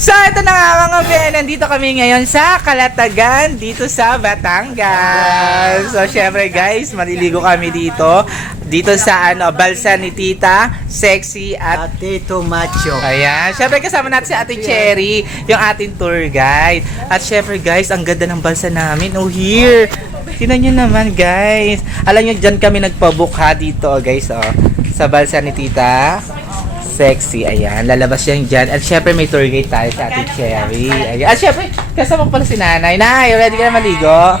So, ito na nga mga Ben, nandito kami ngayon sa Kalatagan, dito sa Batangas. So, syempre guys, maliligo kami dito. Dito sa ano, balsa ni Tita, sexy at Atito Macho. Ayan. Siyempre kasama natin si Ate Cherry, yung ating tour guide. At syempre guys, ang ganda ng balsa namin. Oh, here. Tingnan nyo naman guys. Alam nyo, dyan kami nagpabook ha dito guys. Oh, sa balsa ni Tita. Sexy. Ayan. Lalabas yan dyan. At syempre may tour guide tayo sa Ate Cherry. Ayan. At syempre, kasama pala si Nanay. Nay, ready ka na maligo?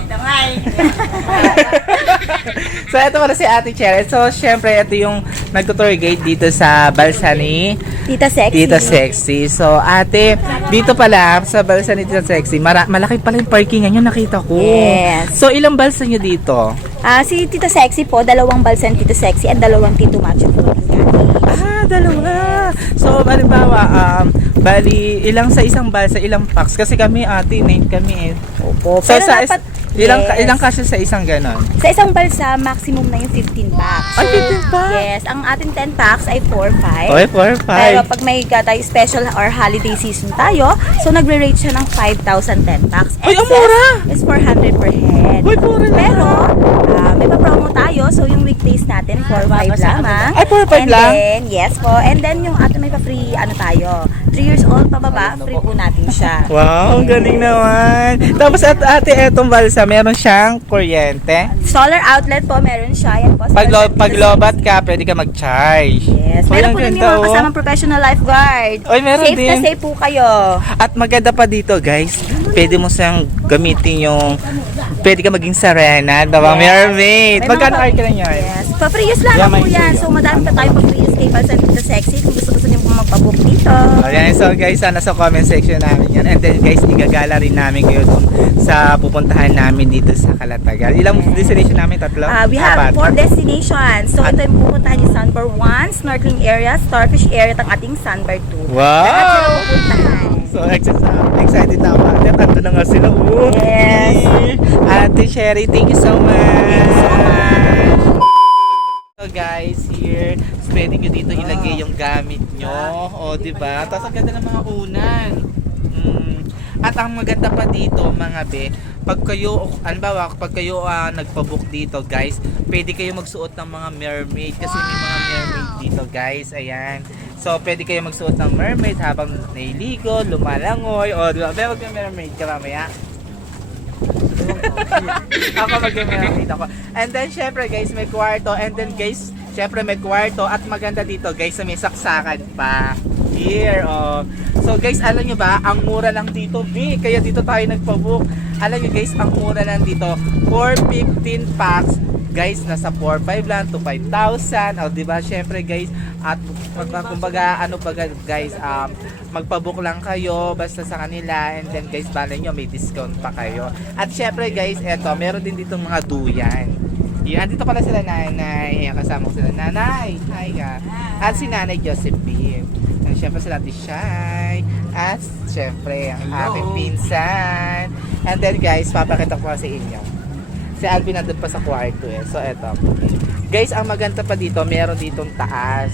so, ito pala si Ate Cherry. So, syempre, ito yung nagtutour guide dito sa balsa ni Tita Sexy. Tita Sexy. So, ate, dito pala sa balsa ni Tita Sexy, mara- malaki pala yung parkingan nyo, nakita ko. Yes. So, ilang balsa nyo dito? Ah, si Tita Sexy po, dalawang balsan Tita Sexy at dalawang Tito Macho po. Ah, dalawa. So, halimbawa, um, bali, ilang sa isang balsa, ilang packs? Kasi kami, ate, nine kami eh. Opo. So, Pero sa dapat, ilang, yes. ilang kasya sa isang ganon? Sa isang balsa, maximum na yung 15 packs. Ay, 15 packs? Yes, ang ating 10 packs ay 4-5. Okay, 4, 5. Pero pag may ka tayo special or holiday season tayo, so nagre-rate siya ng 5,000 10 packs. Ay, ang mura! is 400 per head. Uy, mura na. Pero, ah, may pa-promo tayo. So, yung weekdays natin, 4-5 lamang. Ay, 4-5 And lang? then, yes po. And then, yung ato may pa-free, ano tayo, 3 years old pababa, free po natin siya. Wow, ang galing naman. Tapos at ate, etong balsa, meron siyang kuryente. Solar outlet po, meron siya. Yan po. Pag, lo, pag lobat ka, pwede ka mag-charge. Yes. Meron po din yung mga kasamang professional lifeguard. Uy, meron safe na din. safe po kayo. At maganda pa dito, guys. Pwede mo siyang gamitin yung... Pwede ka maging sarena, diba? Yes. Mermaid. Magkano mga ka niya? Yes. Pa-freeze lang Yeah, po may yan. So, madami pa tayo pa-freeze kay Balsan Tita Sexy. Kung gusto-gusto niyo po magpabook dito. Ayan, so guys, sana sa comment section namin yan. And then guys, igagala rin namin kayo dun sa pupuntahan namin dito sa Calatagan. Ilang destination namin? Tatlo? Uh, we have Apat. four destinations. So, ito yung pupuntahan yung Sunbar 1, snorkeling area, starfish area, at ang ating Sunbar 2. Wow! Lahat sila pupuntahan. So excited, excited na ako. Ate, ando na nga sila. Oh. Yes. Sherry, thank you so much. So guys, here, pwede nyo dito ilagay yung gamit nyo. O, di ba? Tapos ang ganda ng mga unan. Mm. At ang maganda pa dito, mga be, pag kayo, alimbawa, pag kayo ah, nagpabook dito, guys, pwede kayo magsuot ng mga mermaid kasi may mga mermaid dito, guys. Ayan. So, pwede kayo magsuot ng mermaid habang nailigo, lumalangoy, o, di ba? Pero mermaid ka mamaya. Ako mag-mermaid ako. And then, syempre guys, may kwarto. And then guys, syempre may kwarto. At maganda dito guys, may saksakan pa. Here, oh. So guys, alam nyo ba, ang mura lang dito, B. Kaya dito tayo nagpabook. Alam nyo guys, ang mura lang dito, for 15 packs, guys, nasa 4-5 lang to 5,000. O, di ba? Syempre, guys, at mag, kumbaga, ano ba, guys, um, magpabook lang kayo basta sa kanila and then guys, bala nyo, may discount pa kayo. At syempre, guys, eto, meron din dito mga duyan. Yan, dito pala sila nanay. Ayan, kasama ko sila nanay. Hi ka. At si nanay Josephine. And syempre sila Ate Shai. At syempre, ang aking pinsan. And then guys, papakita ko sa inyo. Si Alvin nandun pa sa kwarto eh. So, eto. Guys, ang maganda pa dito, meron ditong taas.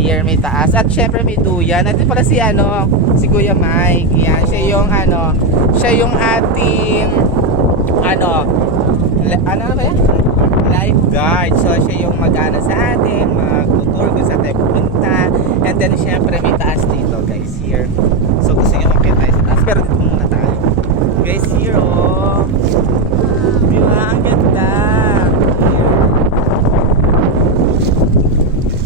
Here, may taas. At syempre, may duyan. At pala si, ano, si Kuya Mike. Yan, siya yung, ano, siya yung ating, ano, ano na ba yan? Lifeguard. So, siya yung mag-ano sa atin, mag-tour kung saan tayo pupunta. And then, syempre, may taas dito, guys, here. So, gusto nyo makita tayo sa taas. Pero dito muna tayo. Guys, here, oh. Di ba? Ang ganda. Here.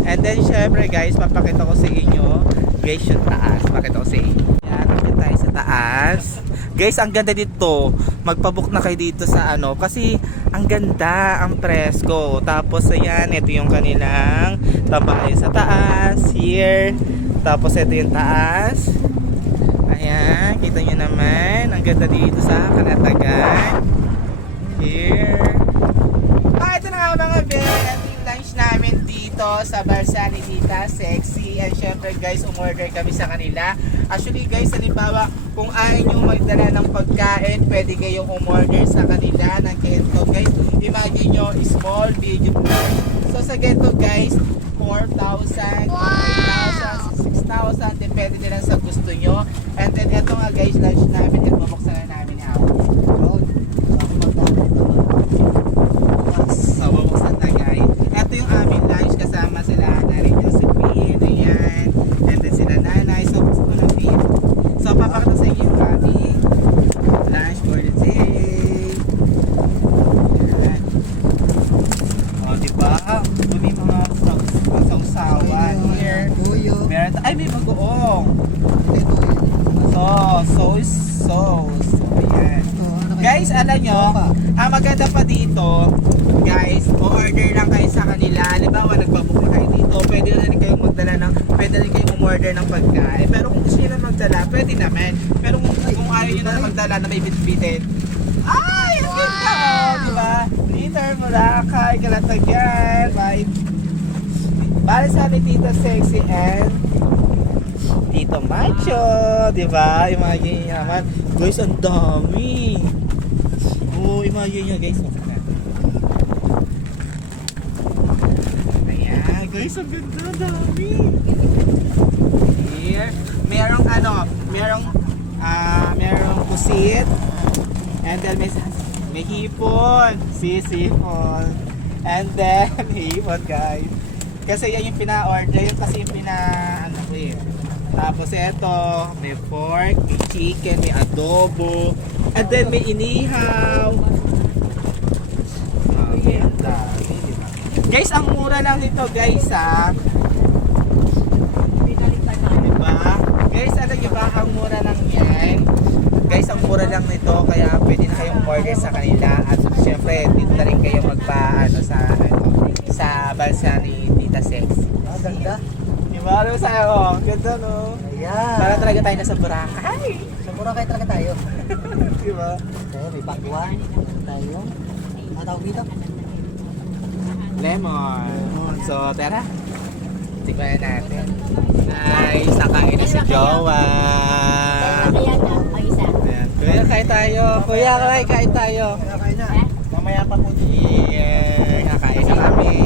And then, syempre, guys, papakita ko sa inyo, guys, yung taas. Pakita ko sa inyo. Yan, nakita tayo sa taas. Guys, ang ganda dito. Magpabook na kayo dito sa ano. Kasi, ang ganda, ang presko. Tapos, ayan, ito yung kanilang tambahay sa taas. Here. Tapos, ito yung taas. Ayan, kita nyo naman. Ang ganda dito sa Kanatagan. Here. Ah, ito na nga mga Ben. Yung lunch namin dito sa Barsa ni Tita Sexy. And syempre guys, umorder kami sa kanila. Actually guys, halimbawa, kung ayaw nyo magdala ng pagkain, pwede kayong umorder sa kanila ng Gento guys. Imagine nyo, small, medium. So sa Gento guys, 4,000, 5,000, 6,000, depende din lang sa gusto And then eto nga guys, lunch namin, nagbubuksan na namin ni Awa. So, bubuksan na guys. Ito yung aming lunch kasama sila na rin yung si Queen, ayan. And then sila nanay. So, buksan ko lang din. So, papakita sa inyo yung aming lunch for the day. Ayan. O, diba? Ito may mga sausawan here. Meron ta- ay, may bagoong. So, sauce, sauce. So, ayan. Guys, alam nyo, ang maganda pa dito, guys, o-order lang kayo sa kanila. Halimbawa, nagbabook na kayo dito, pwede na rin kayong magdala ng, pwede rin kayong umorder ng pagkain. Pero kung gusto nyo na magdala, pwede naman. Pero kung, kung ayaw nyo na magdala na may bitbitin, ay, ang ganda! Oh, di ba? Liter, Boracay, Kalatagan, right? Bale sa ni Tito Sexy and Tito Macho, di ba? Imagine nyo naman. Guys, ang dami. Imagine nyo guys. Ayan, guys, ang ganda, dami. Here, merong ano, merong, ah, merong pusit. And then may, may hipon. Si hipon. And then, hipon guys. Kasi yan yung pina-order, yun kasi yung pina, ano ko eh. Tapos ito, may pork, may chicken, may adobo, and then may inihaw. Okay, ang dami, di ba? Guys, ang mura lang nito guys ha. Diba? Guys, alam niyo ba, ang mura lang yan. Guys, ang mura lang nito, kaya pwede na kayong order sa kanila. At syempre, dito na rin kayo magpa, ano, sa, ano, sa balsa ni Tita Sexy. Ah, ganda. Diba? Ano sa ako? Ganda no? Ayan. Para talaga tayo nasa Boracay. Sa Boracay talaga tayo. Diba? Tayo, may bakwan. Tayo. Ano tawag dito? Lemon. So, tara. Tikman natin. Nice. Nakain na si Jowa. Kuya, kain tayo. Kuya, kain, kain tayo. Kaya kayo na. Mamaya pa po din. Nakain na kami.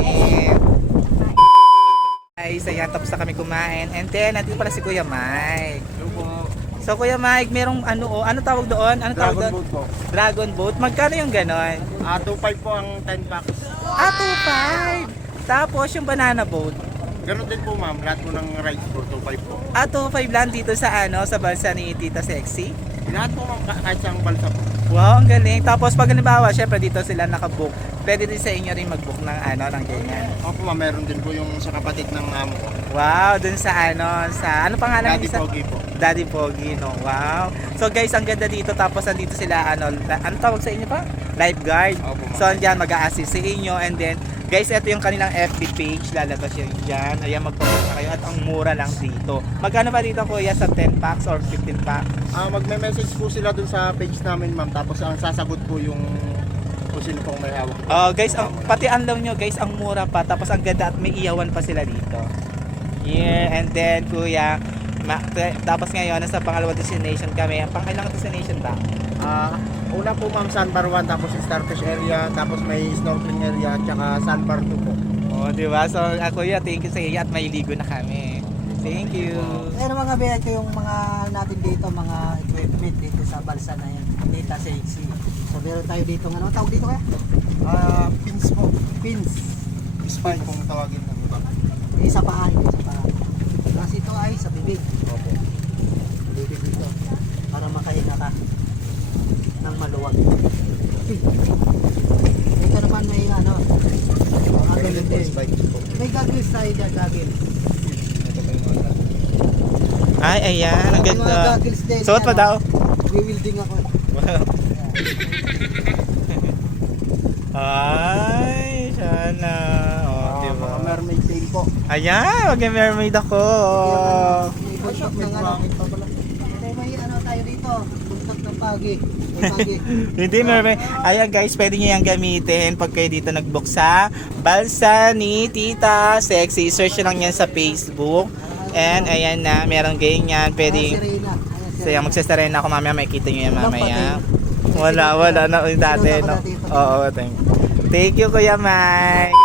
Guys, ayan, tapos na kami kumain. And then, nandito pala si Kuya Mike. So, Kuya Mike, merong ano, oh, ano tawag doon? Ano tawag Dragon doon? boat po. Dragon boat. Magkano yung ganon? Ah, 2.5 po ang 10 packs. Ah, 2.5. Tapos yung banana boat. Ganun din po ma'am, lahat po ng rides po, 2.5 po. Ah, 2.5 lang dito sa ano, sa balsa ni Tita Sexy. Lahat po ma'am, ka- kahit saan balsa po. Wow, ang galing. Tapos pag halimbawa, syempre dito sila nakabook. Pwede din sa inyo rin mag-book ng ano, ng ganyan. Ako po ma'am, meron din po yung sa kapatid ng amo ko. Wow, dun sa ano, sa ano pangalan Daddy isa? Pogi po. Daddy Pogi, no? Wow. So guys, ang ganda dito. Tapos andito sila, ano, ano tawag sa inyo pa? Lifeguard. Opo. So andyan, mag-a-assist sa inyo. And then, guys, ito yung kanilang FB page. Lalabas yun dyan. Ayan, mag-post na kayo. At ang mura lang dito. Magkano ba dito, kuya? Sa 10 packs or 15 packs? Ah, magme-message po sila dun sa page namin ma'am, tapos ang sasagot po yung kung sino pong may hawak. Oh, guys, ang, pati ang law nyo, guys, ang mura pa. Tapos ang ganda at may iyawan pa sila dito. Yeah, and then, kuya, ma- tapos ngayon, nasa pangalawang destination kami. Ang pangilang destination ba? Ah, una po ma'am, Sandbar 1, tapos Starfish area, tapos may snorkeling area, at saka Sandbar 2 po. Oh, di ba? So, uh, kuya, thank you sa iyo at may ligo na kami. Thank you. Ang mga biyak ko yung mga natin dito, mga equipment dito sa balsa na yan. Data sexy. So meron tayo dito, ano tawag dito kaya? Ah, pins po. Pins. Spine kung tawagin ng iba. Yung sa paan, yung sa paan. Tapos ito ay sa bibig. Opo. Bibig dito. Para makahinga ka ng maluwag. Ito naman may ano, po. May goggles tayo dyan, mga Ay, ayan, ang ganda. Suot pa ano, daw. Rewielding ako. Ay, sana. Oh, di Ah, ba? mga mermaid tail po. Ayan, mag-mermaid ako. May buntok ng ano. May ano tayo dito. Buntok ng pagi. Hindi, mermaid. Ayan guys, pwede nyo yung gamitin pag kayo dito nag-book sa Balsa ni Tita Sexy. Search nyo lang yan sa Facebook. And ayan na, meron ganyan. Pwede, yan, Reyna. magsasarena ako mamaya, makikita nyo yan mamaya. Wala, wala na yung dati. No? Oo, thank Thank you, Kuya Mike.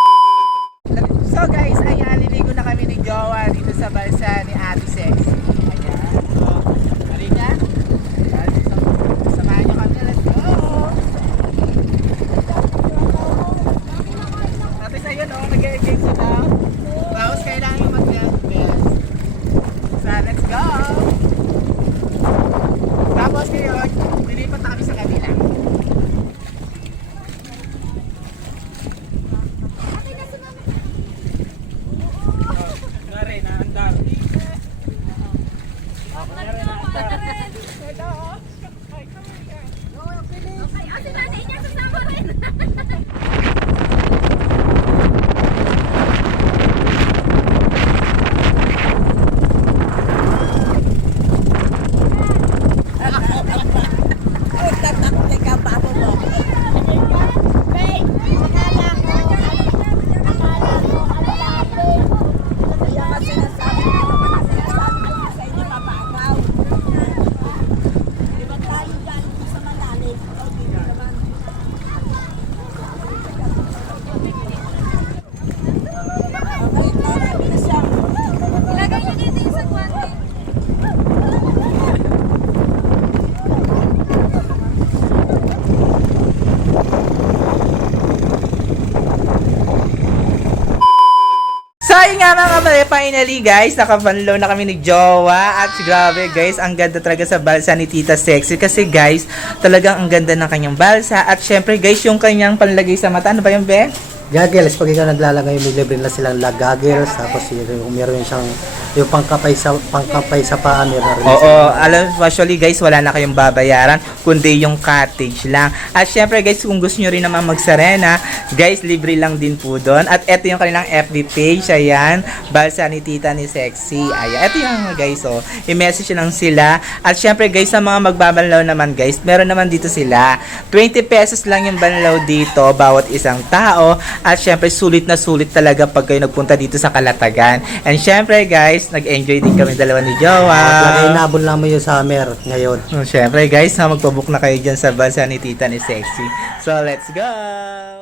rin, naandar. Huwag na rin, naandar. Ayun nga mga kapatid, finally guys, nakapanlow na kami ni Jowa. At grabe guys, ang ganda talaga sa balsa ni Tita Sexy. Kasi guys, talagang ang ganda ng kanyang balsa. At syempre guys, yung kanyang panlagay sa mata, ano ba yung Ben? Goggles, pag ikaw naglalagay, may libre na silang lag goggles, tapos yung meron siyang yung pangkapay sa pangkapay sa paa rin Oo, alam, actually guys, wala na kayong babayaran, kundi yung cottage lang. At syempre guys, kung gusto nyo rin naman magsarena, guys, libre lang din po doon. At eto yung kanilang FB page, ayan, balsa ni tita ni Sexy. Ayan, eto yung guys, oh, i-message lang sila. At syempre guys, sa mga magbabanlaw naman guys, meron naman dito sila. 20 pesos lang yung banlaw dito, bawat isang tao. At syempre, sulit na sulit talaga pag kayo nagpunta dito sa Kalatagan. And syempre guys, nag-enjoy din kami dalawa ni Jowa. Lagay nabol naman yung summer ngayon. Oh, Siyempre guys, ha, magpabook na kayo dyan sa bansa ni Tita ni Sexy. So, let's go!